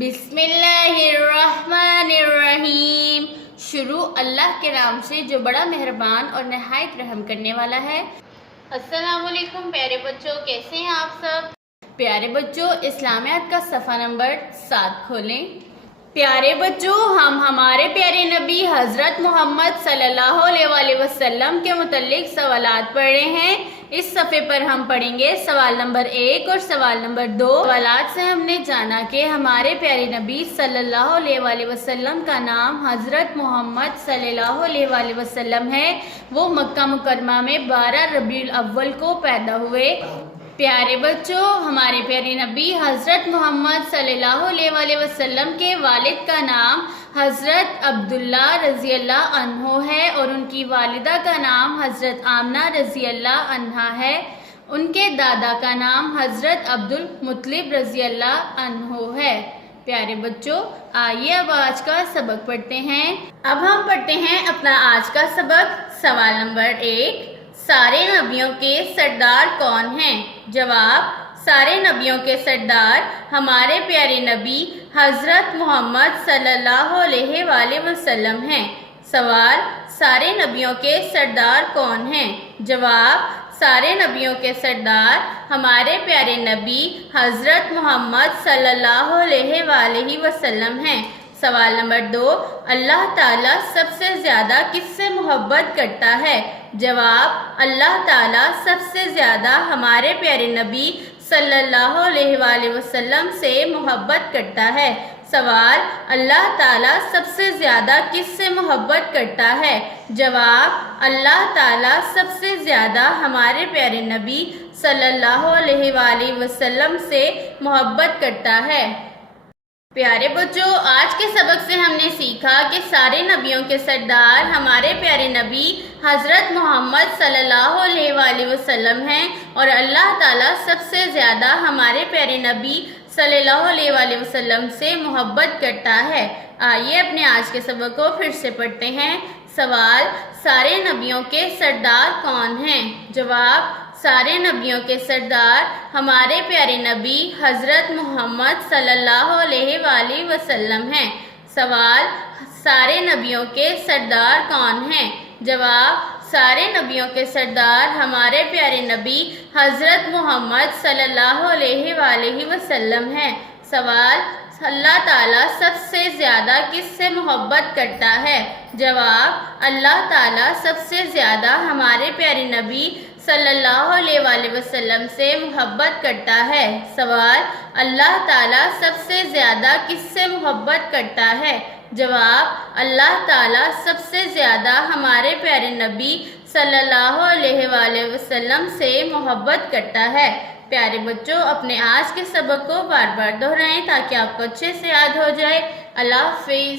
بسم اللہ الرحمن الرحیم۔ شروع اللہ کے نام سے جو بڑا مہربان اور نہایت رحم کرنے والا ہے۔ السلام علیکم پیارے بچوں، کیسے ہیں آپ سب؟ پیارے بچوں، اسلامیات کا صفحہ نمبر 7 کھولیں۔ پیارے بچوں، ہم ہمارے پیارے نبی حضرت محمد صلی اللہ علیہ وآلہ وسلم کے متعلق سوالات پڑھ رہے ہیں۔ اس صفحے پر ہم پڑھیں گے سوال نمبر 1 اور سوال نمبر 2۔ سوالات سے ہم نے جانا کہ ہمارے پیارے نبی صلی اللہ علیہ وآلہ وسلم کا نام حضرت محمد صلی اللہ علیہ وآلہ وسلم ہے۔ وہ مکہ مکرمہ میں 12 ربیع الاول کو پیدا ہوئے۔ پیارے بچوں، ہمارے پیارے نبی حضرت محمد صلی اللہ علیہ وآلہ وسلم کے والد کا نام حضرت عبداللہ رضی اللہ عنہ ہے اور ان کی والدہ کا نام حضرت آمنہ رضی اللہ عنہا ہے۔ ان کے دادا کا نام حضرت عبدالمطلب رضی اللہ عنہ ہے۔ پیارے بچوں، آئیے اب آج کا سبق پڑھتے ہیں۔ اب ہم پڑھتے ہیں اپنا آج کا سبق۔ سوال نمبر 1، سارے نبیوں کے سردار کون ہیں؟ جواب، سارے نبیوں کے سردار ہمارے پیارے نبی حضرت محمد صلی اللہ علیہ وآلہ وسلم ہیں۔ سوال، سارے نبیوں کے سردار کون ہیں؟ جواب، سارے نبیوں کے سردار ہمارے پیارے نبی حضرت محمد صلی اللہ علیہ وآلہ وسلم ہیں۔ سوال نمبر 2، اللہ تعالیٰ سب سے زیادہ کس سے محبت کرتا ہے؟ جواب، اللہ تعالیٰ سب سے زیادہ ہمارے پیارے نبی صلی اللہ علیہ وآلہ وسلم سے محبت کرتا ہے۔ سوال، اللہ تعالیٰ سب سے زیادہ کس سے محبت کرتا ہے؟ جواب، اللہ تعالیٰ سب سے زیادہ ہمارے پیارے نبی صلی اللہ علیہ وآلہ وسلم سے محبت کرتا ہے۔ پیارے بچوں، آج کے سبق سے ہم نے سیکھا کہ سارے نبیوں کے سردار ہمارے پیارے نبی حضرت محمد صلی اللہ علیہ وآلہ وسلم ہیں اور اللہ تعالیٰ سب سے زیادہ ہمارے پیارے نبی صلی اللہ علیہ وآلہ وسلم سے محبت کرتا ہے۔ آئیے اپنے آج کے سبق کو پھر سے پڑھتے ہیں۔ سوال، سارے نبیوں کے سردار کون ہیں؟ جواب، سارے نبیوں کے سردار ہمارے پیارے نبی حضرت محمد صلی اللہ علیہ وآلہ وسلم ہیں۔ سوال، سارے نبیوں کے سردار کون ہیں؟ جواب، سارے نبیوں کے سردار ہمارے پیارے نبی حضرت محمد صلی اللہ علیہ وآلہ وسلم ہیں۔ سوال، اللہ تعالیٰ سب سے زیادہ کس سے محبت کرتا ہے؟ جواب، اللہ تعالیٰ سب سے زیادہ ہمارے پیارے نبی صلی اللہ علیہ وآلہ وسلم سے محبت کرتا ہے۔ سوال، اللہ تعالیٰ سب سے زیادہ کس سے محبت کرتا ہے؟ جواب، اللہ تعالیٰ سب سے زیادہ ہمارے پیارے نبی صلی اللہ علیہ وآلہ وسلم سے محبت کرتا ہے۔ پیارے بچوں، اپنے آج کے سبق کو بار بار دہرائیں تاکہ آپ کو اچھے سے یاد ہو جائے۔ اللہ حافظ۔